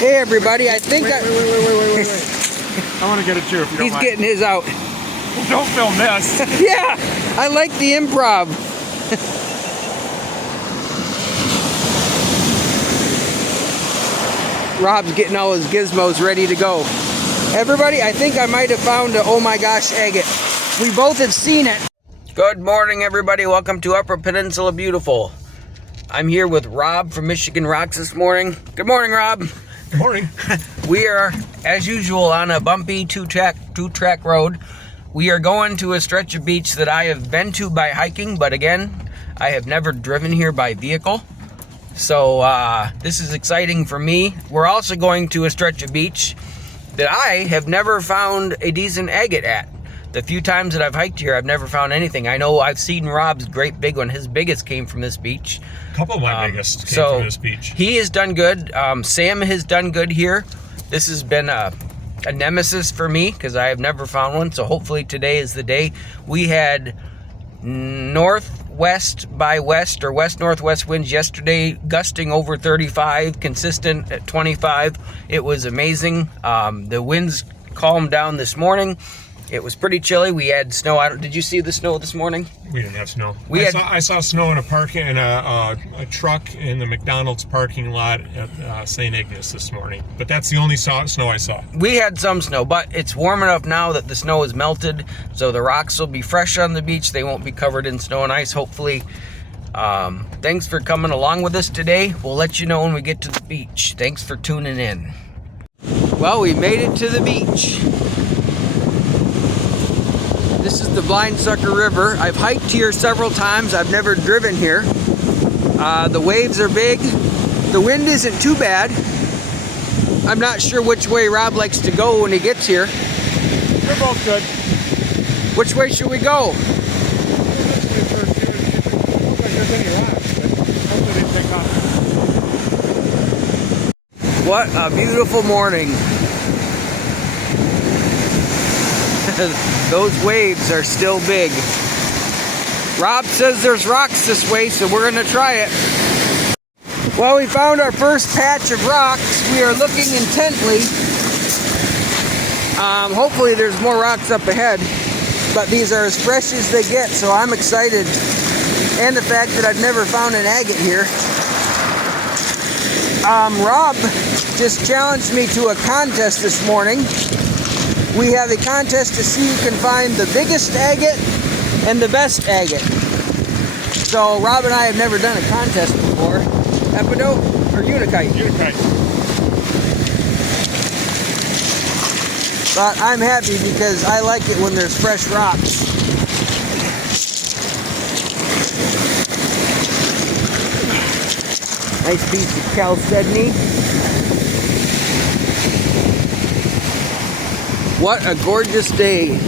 Hey everybody, I think wait. I want to get it too if you don't he's mind. getting his out. Well, don't film this. Yeah, I like the improv. Rob's getting all his gizmos ready to go. Everybody, I think I might have found a oh my gosh agate. We both have seen it. Good morning everybody, welcome to Upper Peninsula Beautiful. I'm here with Rob from Michigan Rocks this morning. Good morning, Rob. Good morning. We are, as usual, on a bumpy two-track road. We are going to a stretch of beach that I have been to by hiking, but again, I have never driven here by vehicle. So this is exciting for me. We're also going to a stretch of beach that I have never found a decent agate at. The few times that I've hiked here, I've never found anything. I know I've seen Rob's great big one. His biggest came from this beach. A couple of my biggest came from this beach. He has done good. Sam has done good here. This has been a nemesis for me because I have never found one. So hopefully today is the day. We had northwest by west or west-northwest winds yesterday, gusting over 35, consistent at 25. It was amazing. The winds calmed down this morning. It was pretty chilly. We had snow. Did you see the snow this morning? We didn't have snow. I saw snow in a truck in the McDonald's parking lot at St. Ignace this morning. But that's the only snow I saw. We had some snow, but it's warm enough now that the snow is melted, so the rocks will be fresh on the beach. They won't be covered in snow and ice, hopefully. Thanks for coming along with us today. We'll let you know when we get to the beach. Thanks for tuning in. Well, we made it to the beach. This is the Blind Sucker River. I've hiked here several times. I've never driven here. The waves are big. The wind isn't too bad. I'm not sure which way Rob likes to go when he gets here. They're both good. Which way should we go? What a beautiful morning. Those waves are still big. Rob says there's rocks this way, so we're gonna try it. Well, we found our first patch of rocks. We are looking intently. Hopefully there's more rocks up ahead, but these are as fresh as they get, so I'm excited. And the fact that I've never found an agate here. Rob just challenged me to a contest this morning. We have a contest to see who can find the biggest agate and the best agate. So Rob and I have never done a contest before. Epidote or Unikite? Unikite. But I'm happy because I like it when there's fresh rocks. Nice piece of chalcedony. What a gorgeous day.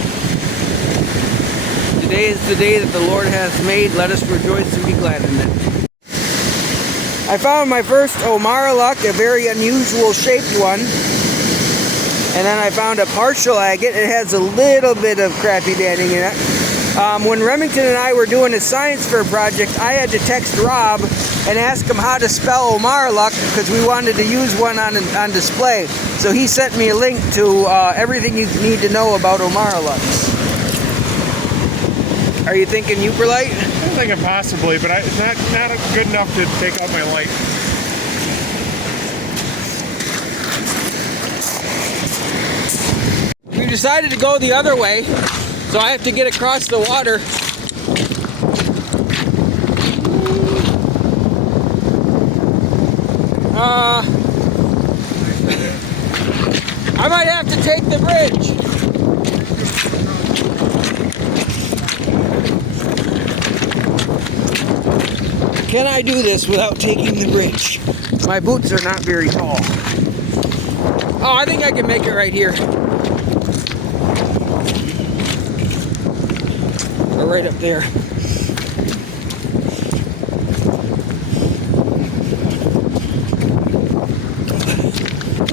Today is the day that the Lord hath made. Let us rejoice and be glad in it. I found my first Yooperlite, a very unusual shaped one. And then I found a partial agate. It has a little bit of crappy banding in it. When Remington and I were doing a science fair project, I had to text Rob and ask him how to spell Yooperlite because we wanted to use one on display. So he sent me a link to everything you need to know about Yooperlites. Are you thinking Yooperlite? I'm thinking possibly, but it's not good enough to take out my light. We decided to go the other way, so I have to get across the water. I might have to take the bridge. Can I do this without taking the bridge? My boots are not very tall. Oh, I think I can make it right here. Or right up there.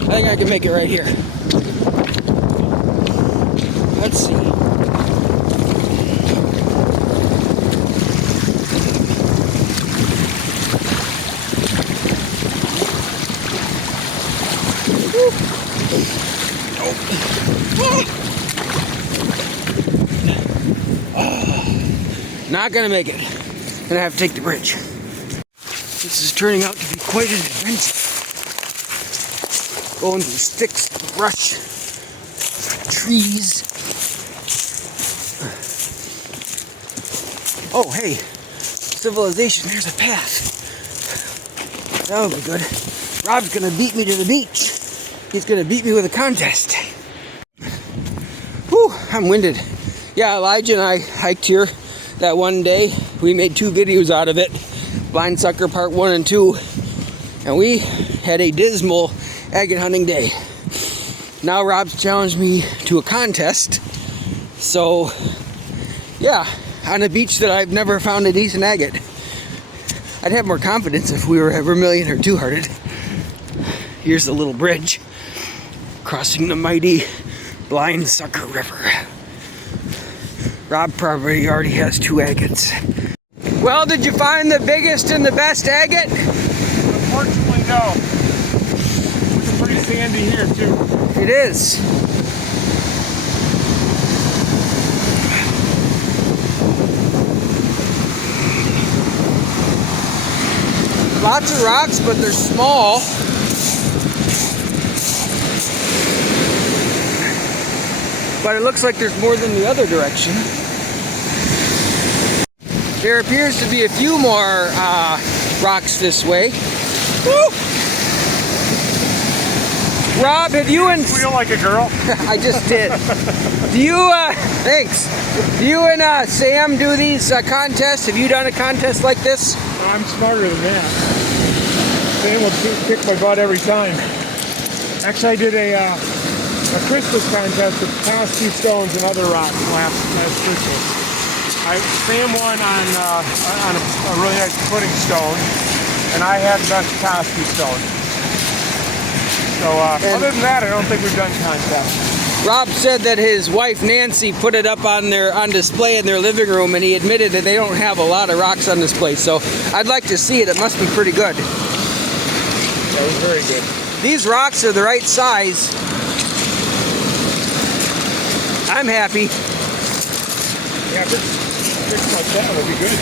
I think I can make it right here. Let's see. Not gonna make it. Gonna have to take the bridge. This is turning out to be quite an adventure. Going through sticks, brush, trees. Oh, hey, civilization, there's a path. That'll be good. Rob's gonna beat me to the beach. He's gonna beat me with a contest. Whew, I'm winded. Yeah, Elijah and I hiked here that one day. We made 2 videos out of it. Blind Sucker Part 1 and 2. And we had a dismal agate hunting day. Now Rob's challenged me to a contest. So, yeah, on a beach that I've never found a decent agate. I'd have more confidence if we were at Vermilion or Two-Hearted. Here's the little bridge crossing the mighty Blind Sucker River. Rob probably already has 2 agates. Well, did you find the biggest and the best agate? Unfortunately, no. It's pretty sandy here, too. It is. Lots of rocks, but they're small. But it looks like there's more than the other direction. There appears to be a few more rocks this way. Woo! Rob, have you and... Feel like a girl? I just did. Do you, thanks. Do you and Sam do these contests? Have you done a contest like this? I'm smarter than that. Sam will kick my butt every time. Actually, I did a Christmas contest with Cosby stones and other rocks last Christmas. Sam won on a really nice pudding stone, and I had the best Cosby stone. So other than that, I don't think we've done contests. Rob said that his wife Nancy put it up on display in their living room, and he admitted that they don't have a lot of rocks on display. So I'd like to see it. It must be pretty good. That was very good. These rocks are the right size. I'm happy. Yeah, fix like that would be good.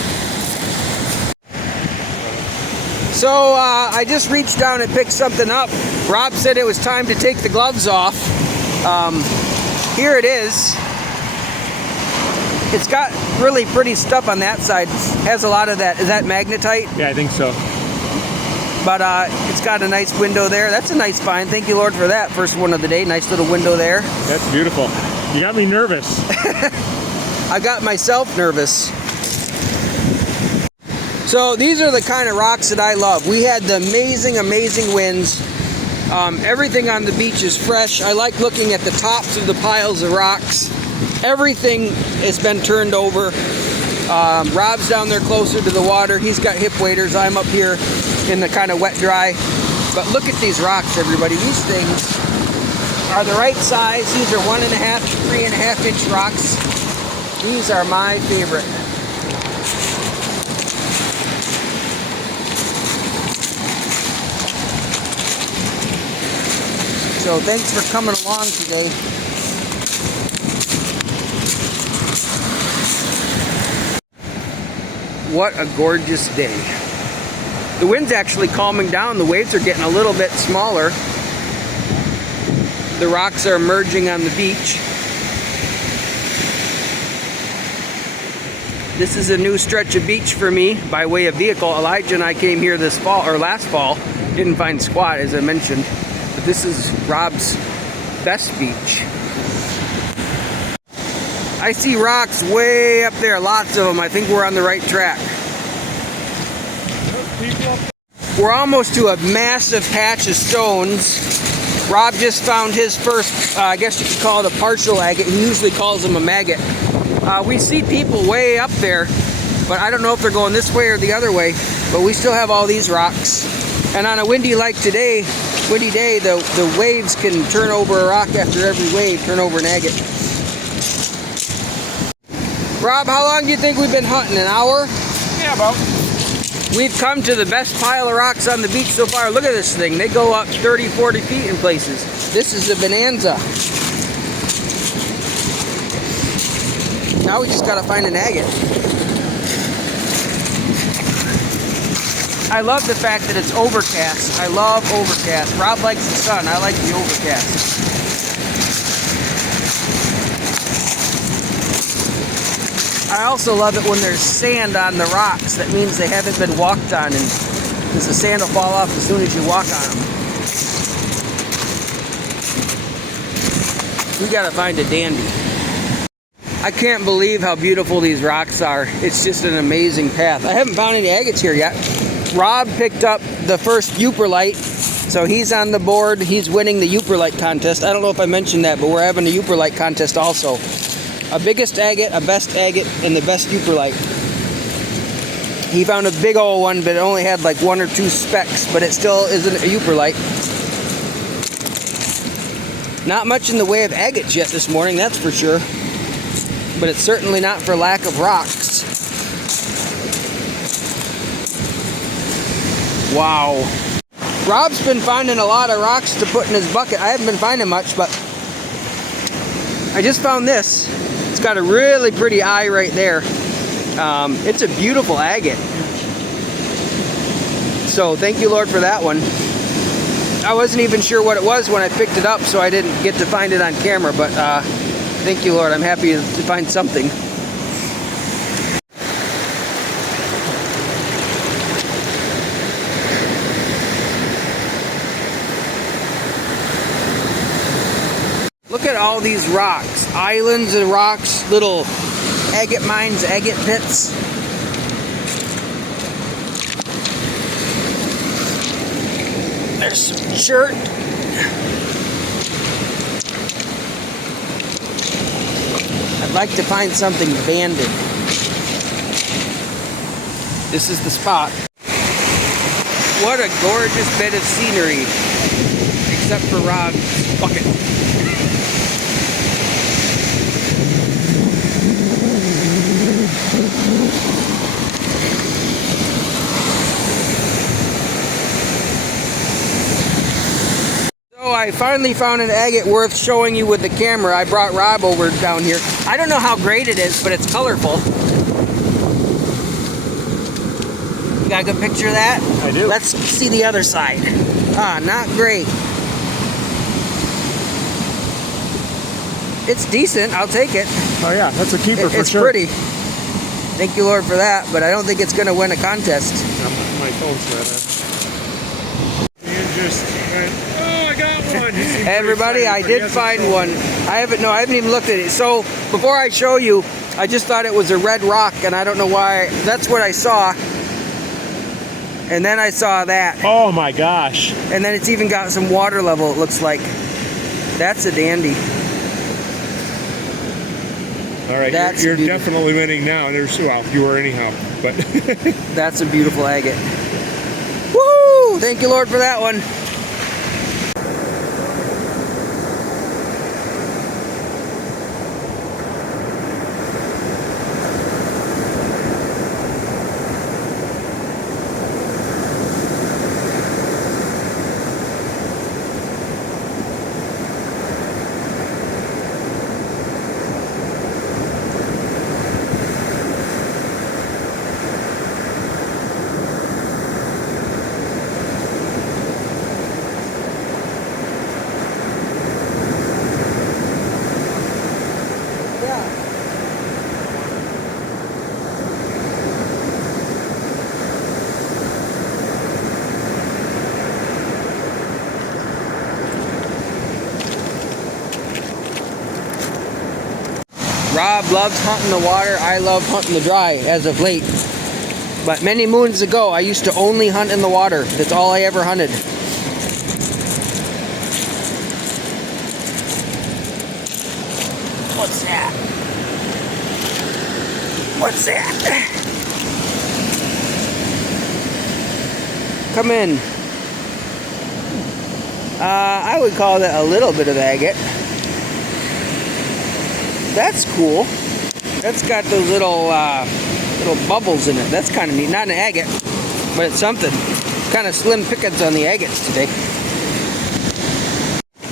So I just reached down and picked something up. Rob said it was time to take the gloves off. Here it is. It's got really pretty stuff on that side. It has a lot of that. Is that magnetite? Yeah, I think so. But it's got a nice window there. That's a nice find. Thank you, Lord, for that. First one of the day. Nice little window there. That's beautiful. You got me nervous. I got myself nervous. So these are the kind of rocks that I love. We had the amazing winds. Everything on the beach is fresh. I like looking at the tops of the piles of rocks. Everything has been turned over. Rob's down there closer to the water. He's got hip waders. I'm up here in the kind of wet dry. But look at these rocks, everybody. These things are the right size. These are 1.5 to 3.5 inch rocks. These are my favorite. So thanks for coming along today. What a gorgeous day. The wind's actually calming down. The waves are getting a little bit smaller. The rocks are emerging on the beach. This is a new stretch of beach for me by way of vehicle. Elijah and I came here this fall, or last fall. Didn't find squat, as I mentioned. But this is Rob's best beach. I see rocks way up there, lots of them. I think we're on the right track. We're almost to a massive patch of stones. Rob just found his first, I guess you could call it a partial agate. He usually calls them a maggot. We see people way up there, but I don't know if they're going this way or the other way. But we still have all these rocks. And on a windy day, the waves can turn over a rock after every wave, turn over an agate. Rob, how long do you think we've been hunting? An hour? Yeah, about. We've come to the best pile of rocks on the beach so far. Look at this thing. They go up 30, 40 feet in places. This is the Bonanza. Now we just gotta find an agate. I love the fact that it's overcast. I love overcast. Rob likes the sun. I like the overcast. I also love it when there's sand on the rocks. That means they haven't been walked on, and because the sand will fall off as soon as you walk on them. We gotta find a dandy. I can't believe how beautiful these rocks are. It's just an amazing path. I haven't found any agates here yet. Rob picked up the first Yooperlite, so he's on the board. He's winning the Yooperlite contest. I don't know if I mentioned that, but we're having a Yooperlite contest also. A biggest agate, a best agate, and the best Yooperlite. He found a big old one, but it only had like 1 or 2 specks, but it still isn't a Yooperlite. Not much in the way of agates yet this morning, that's for sure. But it's certainly not for lack of rocks. Wow. Rob's been finding a lot of rocks to put in his bucket. I haven't been finding much, but I just found this. It's got a really pretty eye right there. It's a beautiful agate. So thank you, Lord, for that one. I wasn't even sure what it was when I picked it up, so I didn't get to find it on camera, but thank you, Lord. I'm happy to find something. Look at all these rocks. Islands of rocks, little agate mines, agate pits. There's some chert. I'd like to find something banded. This is the spot. What a gorgeous bit of scenery. Except for Rob's bucket. So I finally found an agate worth showing you with the camera. I brought Rob over down here. I don't know how great it is, but it's colorful. You got a good picture of that? I do. Let's see the other side. Ah, not great. It's decent. I'll take it. Oh yeah, that's a keeper for it's sure. Pretty. Thank you, Lord, for that, but I don't think it's going to win a contest. My phone's better. You just went, oh, I got one. Hey, everybody, I did find one. I haven't even looked at it. So before I show you, I just thought it was a red rock, and I don't know why. That's what I saw. And then I saw that. Oh my gosh. And then it's even got some water level, it looks like. That's a dandy. All right, you're definitely winning now. Well, you were anyhow, but that's a beautiful agate. Woo! Thank you, Lord, for that one. Rob loves hunting the water. I love hunting the dry as of late. But many moons ago, I used to only hunt in the water. That's all I ever hunted. What's that? What's that? Come in. I would call that a little bit of agate. That's cool. That's got those little bubbles in it. That's kind of neat. Not an agate. but it's something. Kind of slim pickings on the agates today.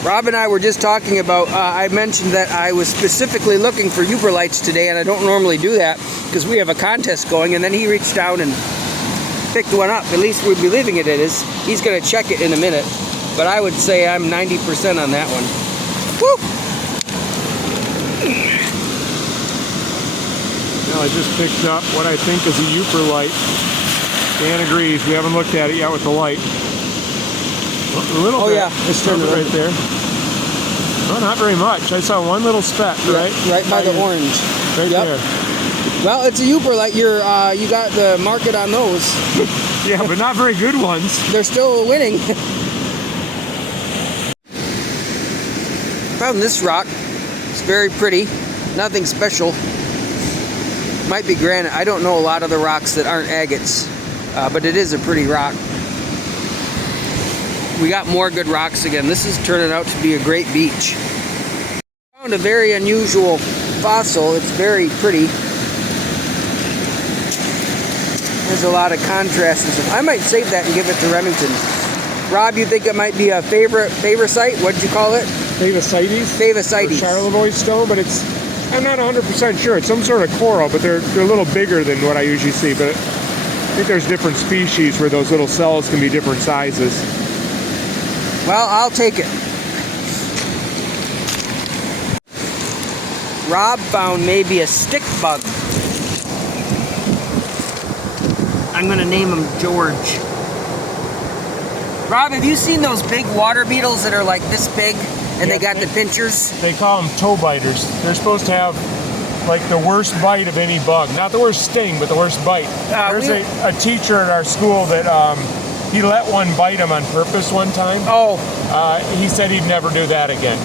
Rob and I were just talking about, I mentioned that I was specifically looking for Yooperlites today, and I don't normally do that because we have a contest going, and then he reached down and picked one up. At least we're believing it is. He's going to check it in a minute, but I would say I'm 90% on that one. Woo! Now I just picked up what I think is a Yooperlite. Dan agrees. We haven't looked at it yet with the light. A little bit. Yeah, it's turned right there. Well, not very much. I saw one little speck, right? Right by the orange. Right there. Well, it's a Yooperlite. You got the market on those. Yeah, but not very good ones. They're still winning. Found this rock. It's very pretty. Nothing special. Might be granite. I don't know a lot of the rocks that aren't agates, but it is a pretty rock. We got more good rocks again. This is turning out to be a great beach. Found a very unusual fossil. It's very pretty. There's a lot of contrast. I might save that and give it to Remington. Rob, you think it might be a favorite? What'd you call it? Favosites? Favosites. Charlevoix stone, but I'm not 100% sure. It's some sort of coral, but they're a little bigger than what I usually see. But I think there's different species where those little cells can be different sizes. Well, I'll take it. Rob found maybe a stick bug. I'm gonna name him George. Rob, have you seen those big water beetles that are like this big and they got the pinchers? They call them toe biters. They're supposed to have like the worst bite of any bug. Not the worst sting, but the worst bite. There's a teacher at our school that he let one bite him on purpose one time. Oh. He said he'd never do that again.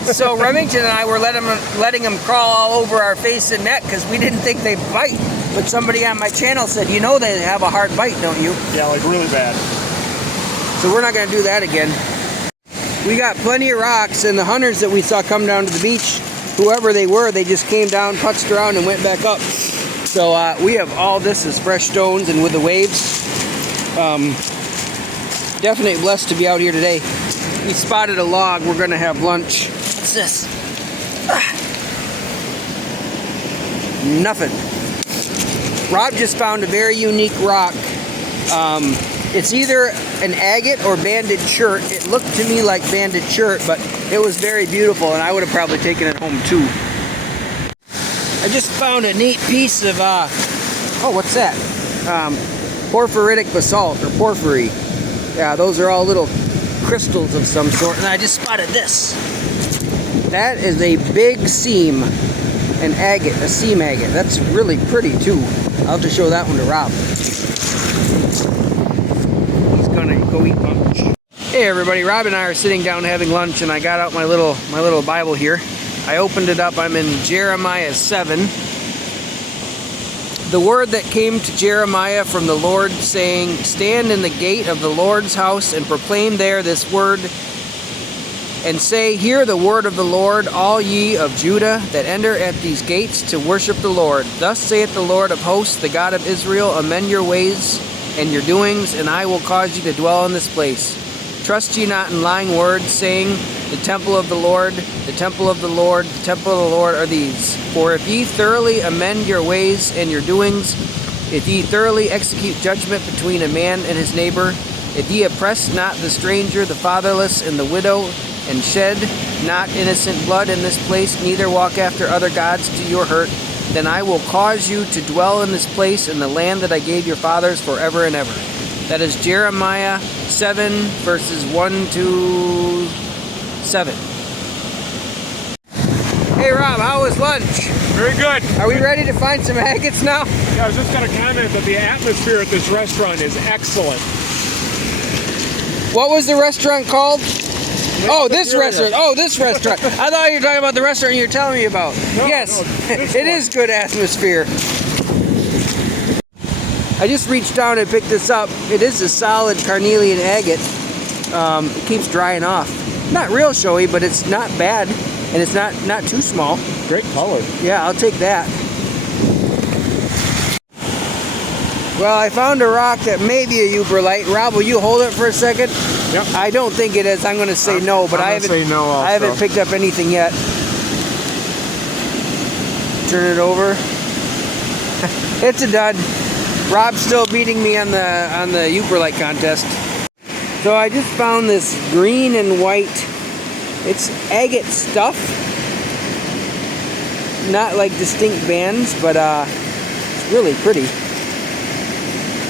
So Remington and I were letting him crawl all over our face and neck because we didn't think they'd bite. But somebody on my channel said, you know they have a hard bite, don't you? Yeah, like really bad. So we're not going to do that again. We got plenty of rocks, and the hunters that we saw come down to the beach, whoever they were, they just came down, putzed around, and went back up. So we have all this as fresh stones and with the waves. Definitely blessed to be out here today. We spotted a log. We're going to have lunch. What's this? Nothing. Rob just found a very unique rock. It's either an agate or banded shirt. It looked to me like banded shirt, but it was very beautiful, and I would have probably taken it home too. I just found a neat piece of, what's that? Porphyritic basalt, or porphyry. Yeah, those are all little crystals of some sort, and I just spotted this. That is a big seam, an agate, a seam agate. That's really pretty too. I'll have to show that one to Rob. He's gonna go eat lunch. Hey everybody, Rob and I are sitting down having lunch, and I got out my little Bible here. I opened it up. I'm in Jeremiah 7. The word that came to Jeremiah from the Lord, saying, stand in the gate of the Lord's house and proclaim there this word, and say, hear the word of the Lord, all ye of Judah that enter at these gates to worship the Lord. Thus saith the Lord of hosts, the God of Israel, amend your ways and your doings, and I will cause you to dwell in this place. Trust ye not in lying words, saying, the temple of the Lord, the temple of the Lord, the temple of the Lord are these. For if ye thoroughly amend your ways and your doings, if ye thoroughly execute judgment between a man and his neighbor, if ye oppress not the stranger, the fatherless, and the widow, and shed not innocent blood in this place, neither walk after other gods to your hurt, then I will cause you to dwell in this place, in the land that I gave your fathers forever and ever. That is Jeremiah 7, verses 1 to 7. Hey Rob, how was lunch? Very good. Are we ready to find some agates now? Yeah, I was just going to comment that the atmosphere at this restaurant is excellent. What was the restaurant called? Oh, this restaurant. Oh, this restaurant. I thought you were talking about the restaurant you were telling me about. No, yes, no, it is good atmosphere. I just reached down and picked this up. It is a solid carnelian agate. It keeps drying off. Not real showy, but it's not bad, and it's not too small. Great color. Yeah, I'll take that. Well, I found a rock that may be a Yooperlite. Rob, will you hold it for a second? Yep. I don't think it is. I'm going to say no, but I haven't picked up anything yet. Turn it over. It's a dud. Rob's still beating me on the Yooperlite contest. So I just found this green and white. It's agate stuff. Not like distinct bands, but it's really pretty.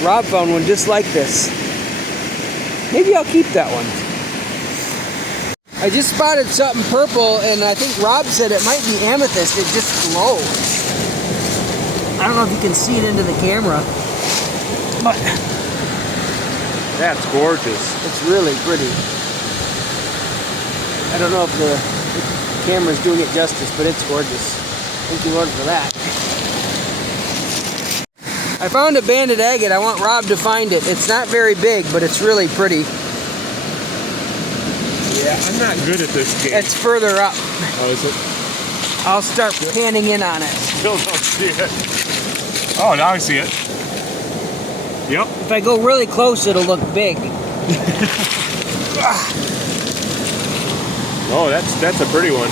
Rob found one just like this. Maybe I'll keep that one. I just spotted something purple, and I think Rob said it might be amethyst. It just glows. I don't know if you can see it into the camera, but that's gorgeous. It's really pretty. I don't know if the camera's doing it justice, but it's gorgeous. Thank you, Lord, for that. I found a banded agate. I want Rob to find it. It's not very big, but it's really pretty. Yeah, I'm not good at this game. It's further up. Oh, is it? I'll start panning in on it. Still don't see it. Oh, now I see it. Yep. If I go really close, it'll look big. Oh, that's a pretty one.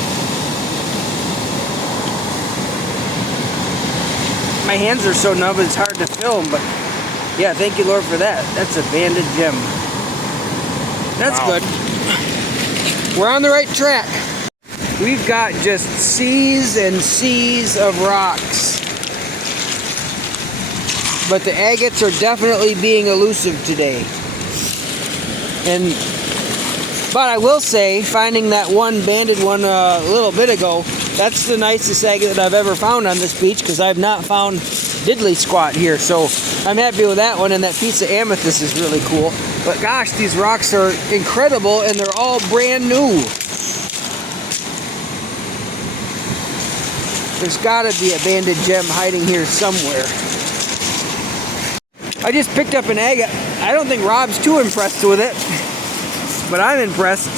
My hands are so numb it's hard to film, but yeah, thank you, Lord, for that. That's a banded gem. That's wow. Good. We're on the right track. We've got just seas and seas of rocks. But the agates are definitely being elusive today. But I will say, finding that one banded one a little bit ago, that's the nicest agate that I've ever found on this beach, because I've not found diddly squat here. So I'm happy with that one, and that piece of amethyst is really cool. But gosh, these rocks are incredible, and they're all brand new. There's got to be a banded gem hiding here somewhere. I just picked up an agate. I don't think Rob's too impressed with it, but I'm impressed.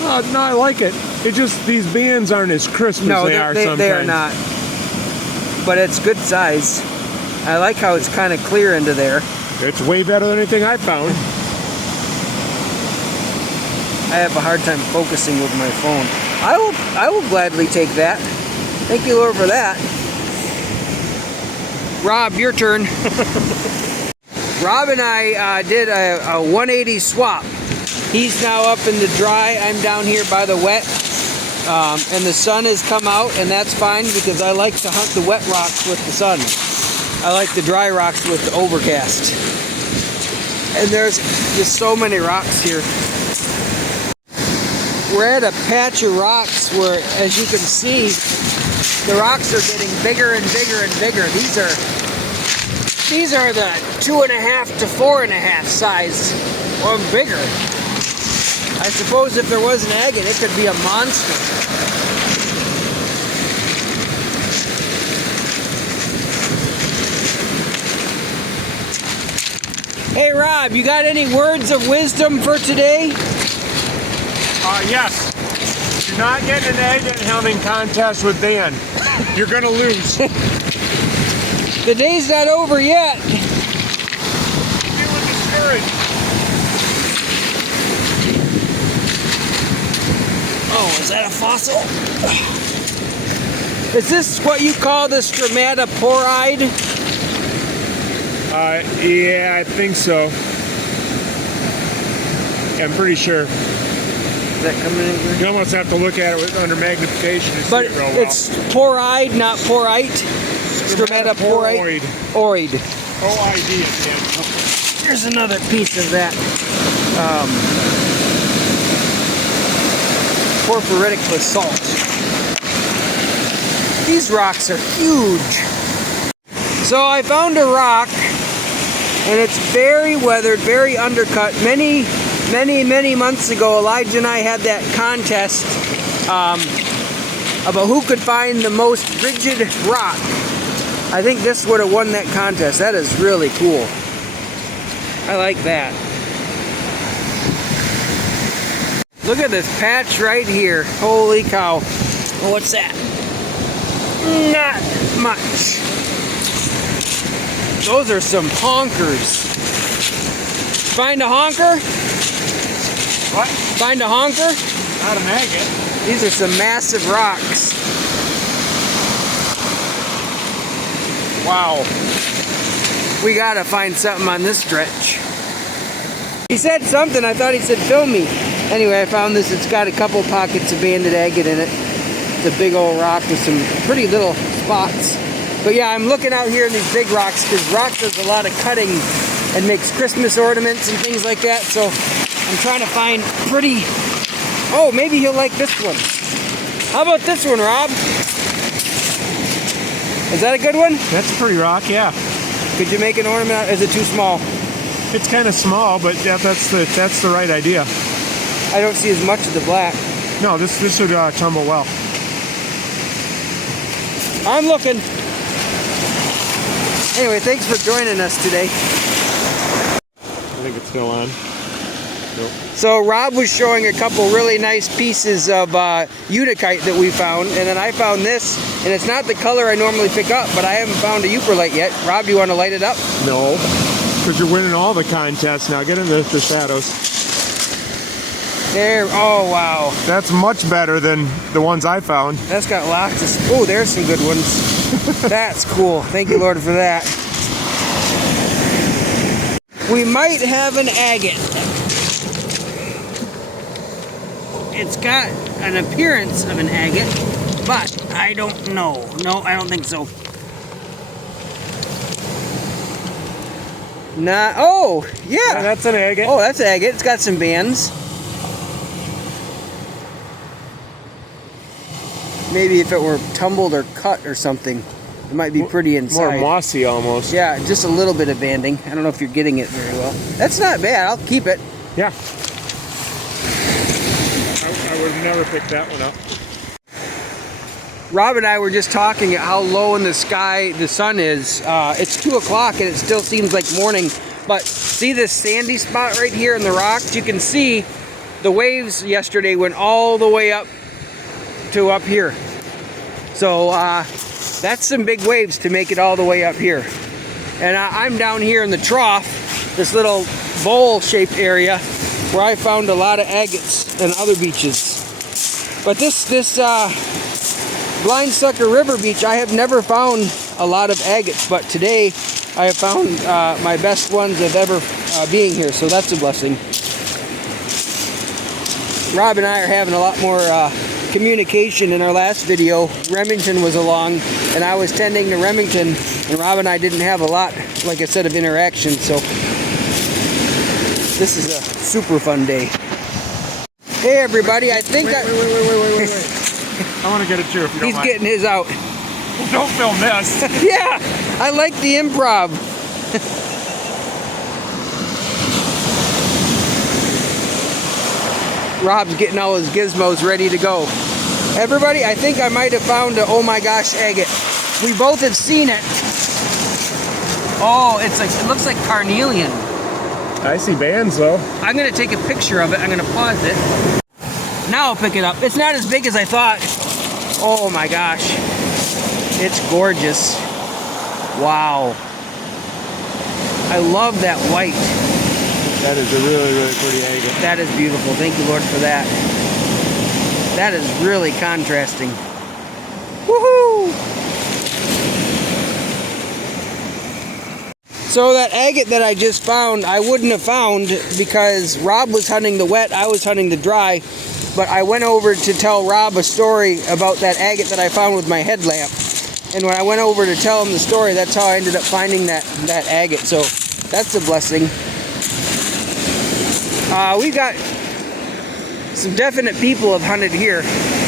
No, I like it. It just, these bands aren't as crisp as they are sometimes. They are not. But it's good size. I like how it's kind of clear into there. It's way better than anything I've found. I have a hard time focusing with my phone. I will gladly take that. Thank you, Lord, for that. Rob, your turn. Rob and I did a 180 swap. He's now up in the dry. I'm down here by the wet. And the sun has come out, and that's fine because I like to hunt the wet rocks with the sun. I like the dry rocks with the overcast. And there's just so many rocks here. We're at a patch of rocks where, as you can see, the rocks are getting bigger and bigger and bigger. These are the 2.5 to 4.5 size, or bigger. I suppose if there was an agate, it could be a monster. Hey Rob, you got any words of wisdom for today? Yes. Do not get in an agate hunting contest with Dan. You're gonna lose. The day's not over yet. I'm feeling discouraged. Oh, is that a fossil? Is this what you call the stromatoporoid? Yeah, I think so. Yeah, I'm pretty sure. Is that coming in here? You almost have to look at it under magnification to see But it real well. it's poroid, not porite. Stromatoporoid. Oid. O-I-D at the end. Here's another piece of that porphyritic basalt. These rocks are huge. So I found a rock, and it's very weathered, very undercut. Many months ago, Elijah and I had that contest about who could find the most rigid rock. I think this would have won that contest. That is really cool. I like that. Look at this patch right here. Holy cow. What's that? Not much. Those are some honkers. Find a honker? What? Find a honker? Not an agate. These are some massive rocks. Wow. We gotta find something on this stretch. He said something, I thought he said film me. Anyway, I found this, it's got a couple pockets of banded agate in it. It's a big old rock with some pretty little spots. But yeah, I'm looking out here in these big rocks because rock does a lot of cutting and makes Christmas ornaments and things like that. So I'm trying to find pretty, oh, maybe he'll like this one. How about this one, Rob? Is that a good one? That's a pretty rock, yeah. Could you make an ornament out? Is it too small? It's kind of small, but yeah, that's the right idea. I don't see as much of the black. No, this would tumble well. I'm looking. Anyway, thanks for joining us today. I think it's still on. Nope. So Rob was showing a couple really nice pieces of Yooperlite that we found, and then I found this, and it's not the color I normally pick up, but I haven't found a Yooperlite yet. Rob, do you want to light it up? No, because you're winning all the contests now. Get in the shadows. There, oh wow. That's much better than the ones I found. That's got lots of, oh, there's some good ones. That's cool. Thank you, Lord, for that. We might have an agate. It's got an appearance of an agate, but I don't know. No, I don't think so. Nah, oh, yeah. That's an agate. Oh, that's agate. It's got some bands. Maybe if it were tumbled or cut or something, it might be pretty inside. More mossy almost. Yeah, just a little bit of banding. I don't know if you're getting it very well. That's not bad. I'll keep it. Yeah. I would have never picked that one up. Rob and I were just talking at how low in the sky the sun is. It's 2 o'clock and it still seems like morning. But see this sandy spot right here in the rocks? You can see the waves yesterday went all the way up to up here. So that's some big waves to make it all the way up here. And I'm down here in the trough, this little bowl-shaped area where I found a lot of agates and other beaches. But this Blind Sucker River Beach, I have never found a lot of agates, but today I have found my best ones of ever being here, so that's a blessing. Rob and I are having a lot more communication in our last video. Remington was along and I was tending to Remington, and Rob and I didn't have a lot, like I said, of interaction, so this is a super fun day. Hey everybody, I think Wait. I want to get it too if you don't he's mind. getting his out. Well, don't film this. Yeah, I like the improv. Rob's getting all his gizmos ready to go. Everybody, I think I might have found a oh my gosh agate. We both have seen it. Oh, it's like, it looks like carnelian. I see bands though. I'm gonna take a picture of it. I'm gonna pause it. Now I'll pick it up. It's not as big as I thought. Oh my gosh. It's gorgeous. Wow. I love that white. That is a really, really pretty agate. That is beautiful. Thank you, Lord, for that. That is really contrasting. Woohoo! So that agate that I just found, I wouldn't have found because Rob was hunting the wet, I was hunting the dry. But I went over to tell Rob a story about that agate that I found with my headlamp. And when I went over to tell him the story, that's how I ended up finding that agate. So that's a blessing. We've got some definite people have hunted here.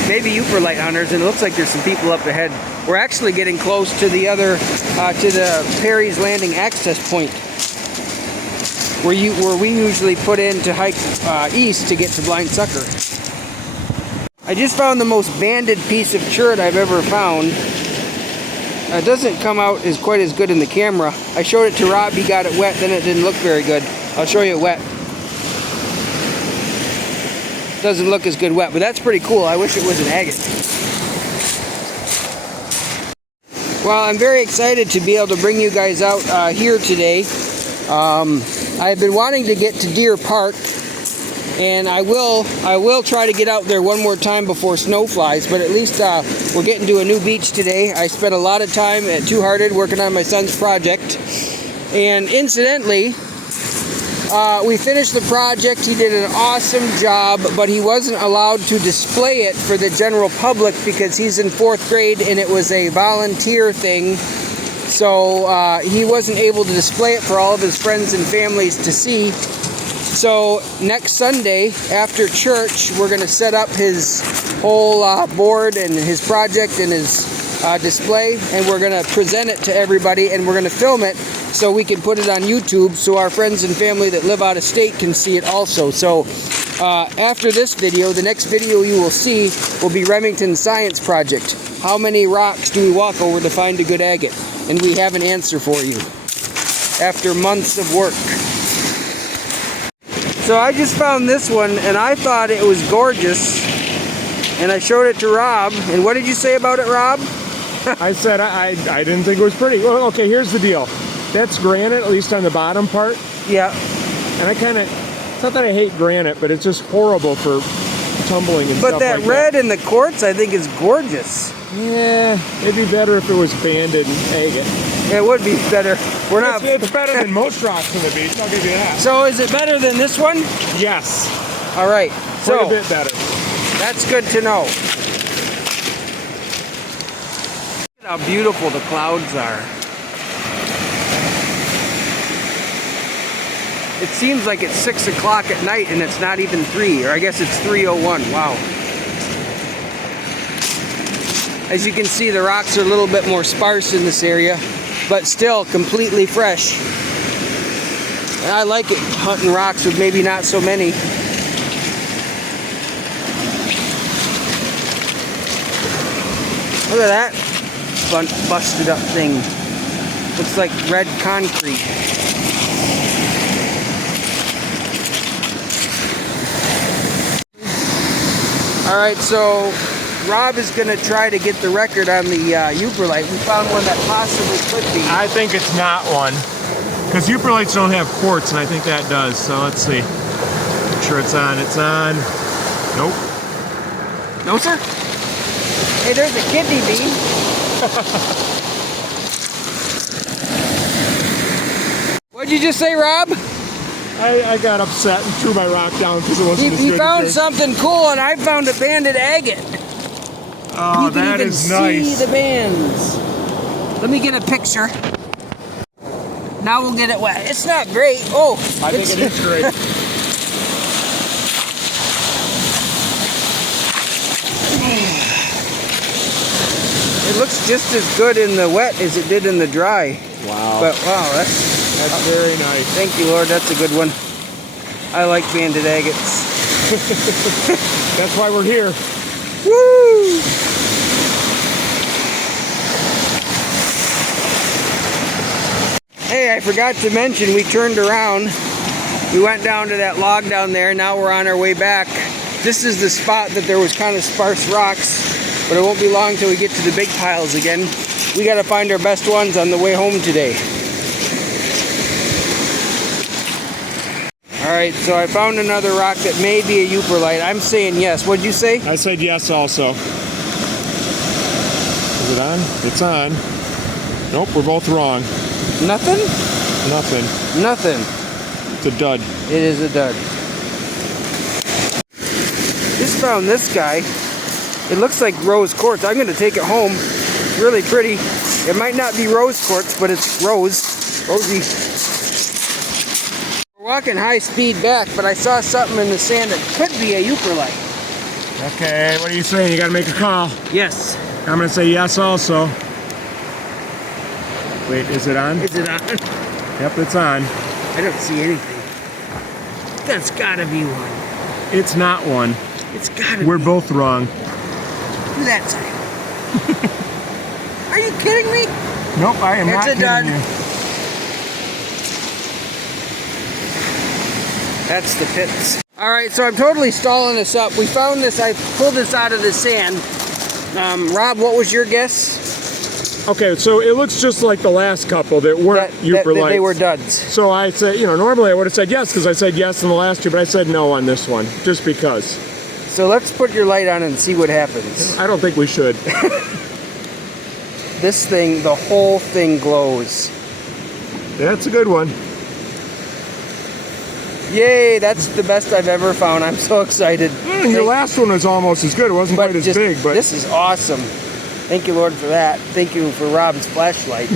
Maybe Yooperlite hunters, and it looks like there's some people up ahead. We're actually getting close to the other, to the Perry's Landing access point, where we usually put in to hike east to get to Blind Sucker. I just found the most banded piece of chert I've ever found. It doesn't come out as quite as good in the camera. I showed it to Rob, he got it wet, then it didn't look very good. I'll show you it wet. Doesn't look as good wet, but that's pretty cool. I wish it was an agate. Well, I'm very excited to be able to bring you guys out here today. I've been wanting to get to Deer Park, and I will try to get out there one more time before snow flies, but at least we're getting to a new beach today. I spent a lot of time at Two Hearted working on my son's project, and incidentally, we finished the project. He did an awesome job, but he wasn't allowed to display it for the general public because he's in 4th grade and it was a volunteer thing. So he wasn't able to display it for all of his friends and families to see. So next Sunday after church, we're going to set up his whole board and his project and his display, and we're going to present it to everybody, and we're going to film it so we can put it on YouTube so our friends and family that live out of state can see it also. So after this video, the next video you will see will be Remington's science project. How many rocks do we walk over to find a good agate? And we have an answer for you after months of work. So I just found this one and I thought it was gorgeous, and I showed it to Rob. And what did you say about it, Rob? I said I didn't think it was pretty. Well, okay, here's the deal. That's granite, at least on the bottom part. Yeah. And I kind of, it's not that I hate granite, but it's just horrible for tumbling and stuff like that. But that red in the quartz I think is gorgeous. Yeah, it'd be better if it was banded and agate. It would be better. It's better than most rocks on the beach, I'll give you that. So is it better than this one? Yes. All right. Quite a bit better. That's good to know. Look at how beautiful the clouds are. It seems like it's 6 o'clock at night and it's not even 3, or I guess it's 3:01. Wow. As you can see, the rocks are a little bit more sparse in this area, but still completely fresh. And I like it hunting rocks with maybe not so many. Look at that busted up thing. Looks like red concrete. All right, so Rob is going to try to get the record on the Yooperlite. We found one that possibly could be. I think it's not one, because Yooperlites don't have quartz, and I think that does. So let's see. Make sure it's on. It's on. Nope. No, sir? Hey, there's a kidney bean. What'd you just say, Rob? I got upset and threw my rock down because it wasn't as good. He found something cool, and I found a banded agate. Oh, that is nice. You can even see the bands. Let me get a picture. Now we'll get it wet. It's not great. Oh, I think it is great. It looks just as good in the wet as it did in the dry. Wow. But wow, that's very nice. Thank you, Lord. That's a good one. I like banded agates. That's why we're here. Woo! Hey, I forgot to mention, we turned around. We went down to that log down there. Now we're on our way back. This is the spot that there was kind of sparse rocks, but it won't be long till we get to the big piles again. We got to find our best ones on the way home today. Alright, so I found another rock that may be a Yooperlite. I'm saying yes. What'd you say? I said yes also. Is it on? It's on. Nope, we're both wrong. Nothing? Nothing. Nothing. It's a dud. It is a dud. Just found this guy. It looks like rose quartz. I'm going to take it home. It's really pretty. It might not be rose quartz, but it's rosy. We're walking high speed back, but I saw something in the sand that could be a Yooperlite. Okay, what are you saying? You got to make a call. Yes. I'm going to say yes also. Wait, is it on? Is it on? Yep, it's on. I don't see anything. That's got to be one. It's not one. It's got to be. We're both wrong. Do that side. Are you kidding me? Nope, I am not kidding kidding you. That's the pits. All right, so I'm totally stalling this up. We found this. I pulled this out of the sand. Rob, what was your guess? Okay, so it looks just like the last couple that weren't Yooperlites. They were duds. So I said, you know, normally I would have said yes because I said yes in the last two, but I said no on this one, just because. So let's put your light on and see what happens. I don't think we should. This thing, the whole thing glows. That's a good one. Yay, that's the best I've ever found. I'm so excited. Your last one was almost as good. It wasn't quite as big, but this is awesome. Thank you, Lord, for that. Thank you for Rob's flashlight.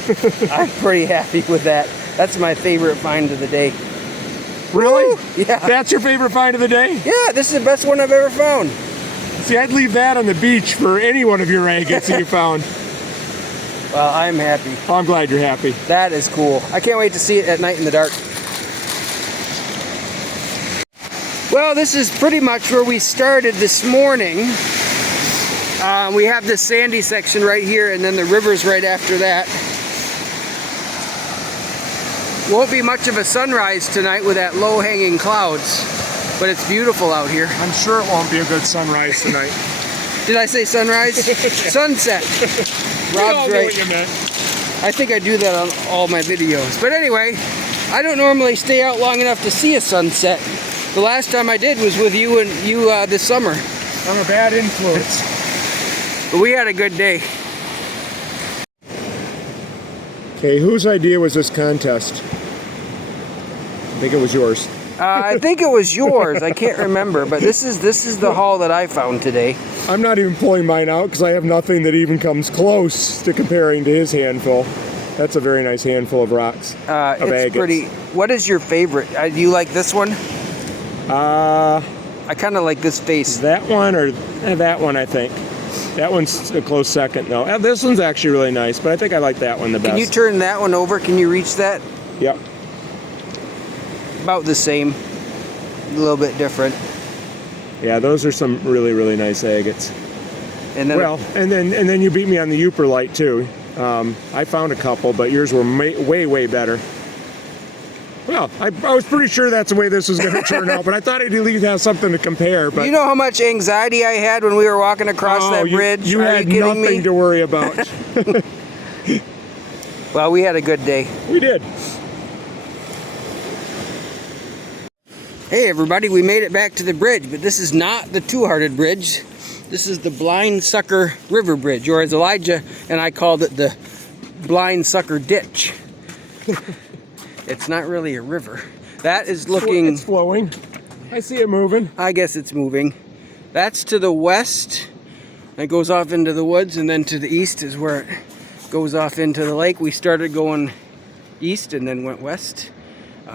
I'm pretty happy with that. That's my favorite find of the day. Really? Woo! Yeah. That's your favorite find of the day? Yeah, this is the best one I've ever found. See, I'd leave that on the beach for any one of your agates that you found. Well, I'm happy. Oh, I'm glad you're happy. That is cool. I can't wait to see it at night in the dark. Well, this is pretty much where we started this morning. We have this sandy section right here, and then the river's right after that. Won't be much of a sunrise tonight with that low-hanging clouds, but it's beautiful out here. I'm sure it won't be a good sunrise tonight. Did I say sunrise? Sunset. Rob's right. What you meant. I think I do that on all my videos. But anyway, I don't normally stay out long enough to see a sunset. The last time I did was with you this summer. I'm a bad influence. But we had a good day. Okay, whose idea was this contest? I think it was yours. I think it was yours. I can't remember, but this is the haul that I found today. I'm not even pulling mine out because I have nothing that even comes close to comparing to his handful. That's a very nice handful of rocks. It's agates. pretty. What is your favorite? Do you like this one? I kind of like this face. That one or that one, I think. That one's a close second, though. This one's actually really nice, but I think I like that one the best. Can you turn that one over? Can you reach that? Yep. About the same. A little bit different. Yeah, those are some really, really nice agates. And then, well, and then you beat me on the Yooperlite too. I found a couple, but yours were way, way better. Well, I was pretty sure that's the way this was going to turn out, but I thought I'd at least have something to compare. But you know how much anxiety I had when we were walking across that bridge? You had nothing to worry about. Well, we had a good day. We did. Hey everybody, we made it back to the bridge, but this is not the Two-Hearted Bridge. This is the Blind Sucker River Bridge, or as Elijah and I called it, the Blind Sucker Ditch. It's not really a river. That is looking... It's flowing. I see it moving. I guess it's moving. That's to the west. It goes off into the woods, and then to the east is where it goes off into the lake. We started going east and then went west.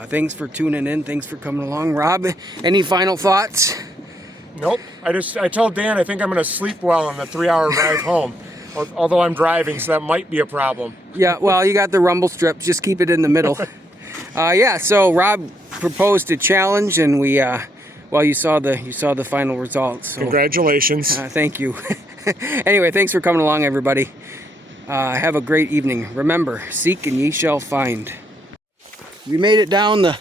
Thanks for tuning in. Thanks for coming along. Rob, any final thoughts? Nope. I told Dan I think I'm going to sleep well on the 3-hour drive home. Although I'm driving, so that might be a problem. Yeah, well, you got the rumble strips. Just keep it in the middle. Yeah, so Rob proposed a challenge, and we, well, you saw the final results. So, congratulations. Thank you. Anyway, thanks for coming along, everybody. Have a great evening. Remember, seek and ye shall find. We made it down the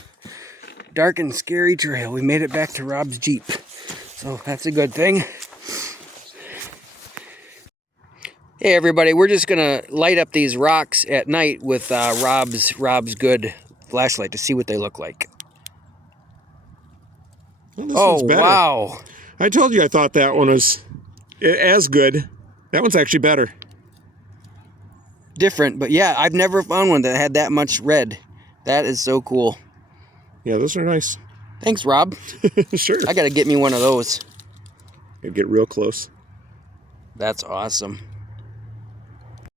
dark and scary trail. We made it back to Rob's Jeep. So that's a good thing. Hey everybody, we're just gonna light up these rocks at night with Rob's good flashlight to see what they look like. Well, this one's better. Wow. I told you I thought that one was as good. That one's actually better. Different, but yeah, I've never found one that had that much red. That is so cool. Yeah, those are nice. Thanks, Rob. Sure. I gotta get me one of those. It'd get real close. That's awesome.